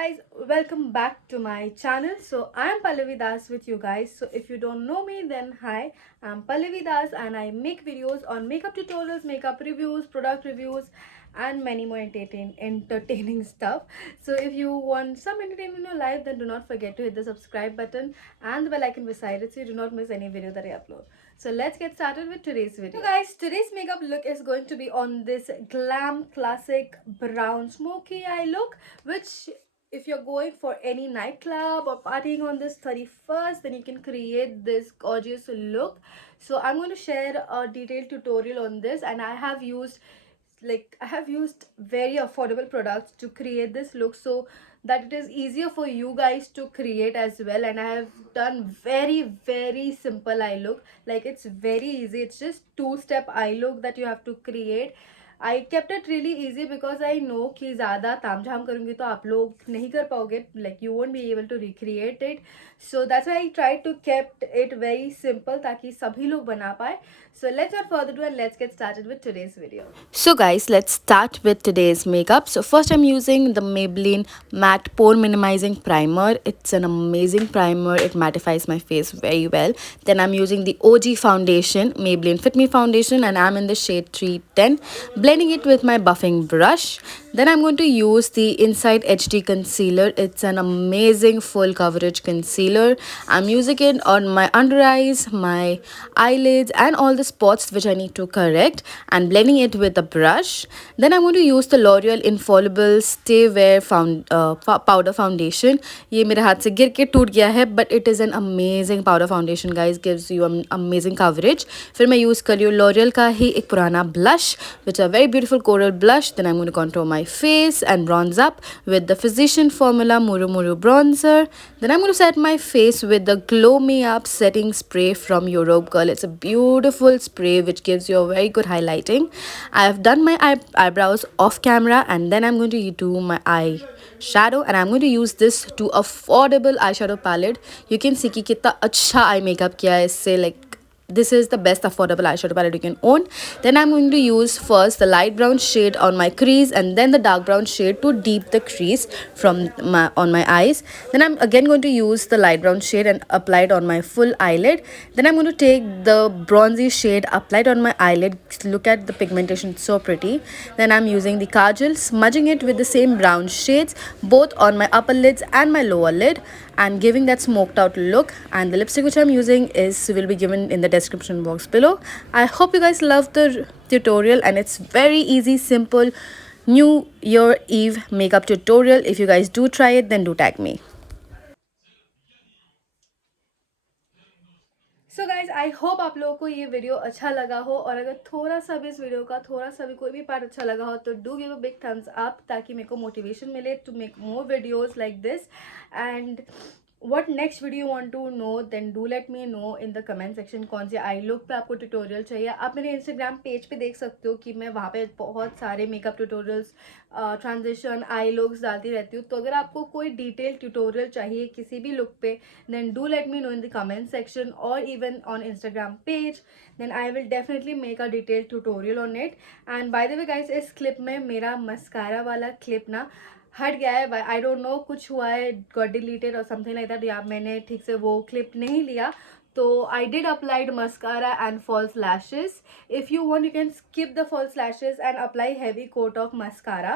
guys, welcome back to my channel. So I am Pallavi Das with you guys. So if you don't know me, then hi, I'm Pallavi Das and I make videos on makeup tutorials, makeup reviews, product reviews and many more entertaining stuff. So if you want some entertainment in your life, then do not forget to hit the subscribe button and the bell icon beside it so you do not miss any video that I upload. So let's get started with today's video. So guys, today's makeup look is going to be on this Glam classic brown smoky eye look, which if you're going for any nightclub or partying on this 31st, then you can create this gorgeous look. So I'm going to share a detailed tutorial on this, and I have used very affordable products to create this look so that it is easier for you guys to create as well. And I have done very simple eye look. Like, it's very easy. It's just two-step eye look that you have to create. I kept it really easy because I know कि ज़्यादा तामझाम करूँगी तो आप लोग नहीं कर पाओगे, like you won't be able to recreate it. So that's why I tried to kept it very simple ताकि सभी लोग बना पाए. So let's not further ado and let's get started with today's video. So guys, let's start with today's makeup. So first I'm using the Maybelline Matte Pore Minimizing Primer. It's an amazing primer. It mattifies my face very well. Then I'm using the OG foundation, Maybelline Fit Me foundation, and I'm in the shade 310. Blending it with my buffing brush. Then I'm going to use the Inside HD concealer. It's an amazing full coverage concealer. I'm using it on my under eyes, my eyelids and all the spots which I need to correct, and blending it with a brush. Then I'm going to use the L'Oreal Infallible Stay Wear powder foundation. ये मेरे हाथ से गिर के टूट गया है, but it is an amazing powder foundation guys, gives you an amazing coverage. फिर मैं use कर रही हूँ L'Oreal का ही एक पुराना blush, which is a very beautiful coral blush. Then I'm going to contour my face and bronze up with the Physician Formula Muru Muru bronzer. Then I'm going to set my face with the Glow Me Up setting spray from Europe Girl. It's a beautiful spray which gives you a very good highlighting. I have done my eyebrows off camera, and then I'm going to do my eye shadow, and I'm going to use this to affordable eyeshadow palette. You can see कि कितना अच्छा eye makeup किया है इससे. Like, this is the best affordable eyeshadow palette you can own. Then I'm going to use first the light brown shade on my crease and then the dark brown shade to deep the crease on my eyes. Then I'm again going to use the light brown shade and apply it on my full eyelid. Then I'm going to take the bronzy shade, apply it on my eyelid. Look at the pigmentation, so pretty. Then I'm using the kajal, smudging it with the same brown shades both on my upper lids and my lower lid, and giving that smoked out look. And the lipstick which I'm using will be given in the description box below. I hope you guys love the tutorial, and it's very easy, simple New Year Eve makeup tutorial. If you guys do try it, then do tag me. So guys, I hope आप लोगों को ये video अच्छा लगा हो, और अगर थोड़ा सा भी इस वीडियो का थोड़ा सा भी कोई भी पार्ट अच्छा लगा हो तो do give a big thumbs up ताकि मेरे को मोटिवेशन मिले to make more videos like this. And what next video you want to know, then do let me know in the comment section कौन सी I look पे आपको tutorial चाहिए. आप मेरे इंस्टाग्राम पेज पे देख सकते हो कि मैं वहाँ पे बहुत सारे makeup tutorials, transition, I looks डालती रहती हूँ. तो अगर आपको कोई डिटेल ट्यूटोरियल चाहिए किसी भी लुक पे, then do let me know in the comment section or even on Instagram page. Then I will definitely make a detailed tutorial on it. And by the way guys, इस clip में मेरा mascara वाला clip ना हट गया है. I don't know, कुछ हुआ है, गॉट डिलीटेड और समथिंग लाइक दैट, या मैंने ठीक से वो क्लिप नहीं लिया. तो I did applied mascara and false lashes. If you want you can skip the false lashes and apply heavy coat of mascara.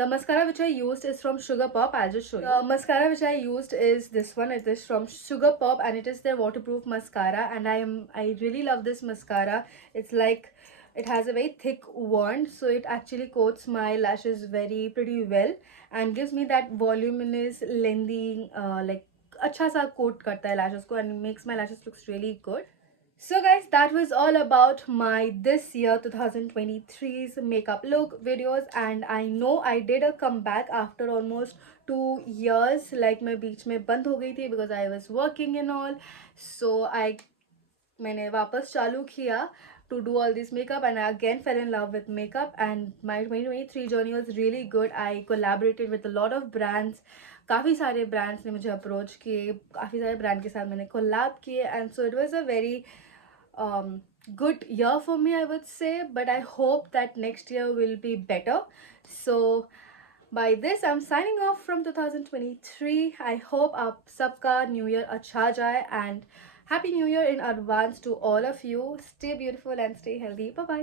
The mascara which I used is from Sugar Pop. I'll just show you. The mascara which I used is this one. It is from Sugar Pop and it is their waterproof mascara, and I really love this mascara. It's like, it has a very thick wand, so it actually coats my lashes very pretty well and gives me that voluminous, lengthy, like अच्छा सा coat करता है lashes को, and makes my lashes looks really good. So guys, that was all about my this year 2023's makeup look videos. And I know I did a comeback after almost 2 years. Like, मैं बीच में बंद हो गई थी because I was working and all. So मैंने वापस चालू किया to do all this makeup, and I again fell in love with makeup. And my 2023 journey was really good. I collaborated with a lot of brands. काफ़ी सारे brands ने मुझे approach किए, काफ़ी सारे ब्रांड के साथ मैंने कोलैब किए, and so it was a very good year for me, I would say. But I hope that next year will be better. So by this I'm signing off from 2023. I hope आप सबका new year अच्छा जाए, and happy new year in advance to all of you. Stay beautiful and stay healthy. Bye bye.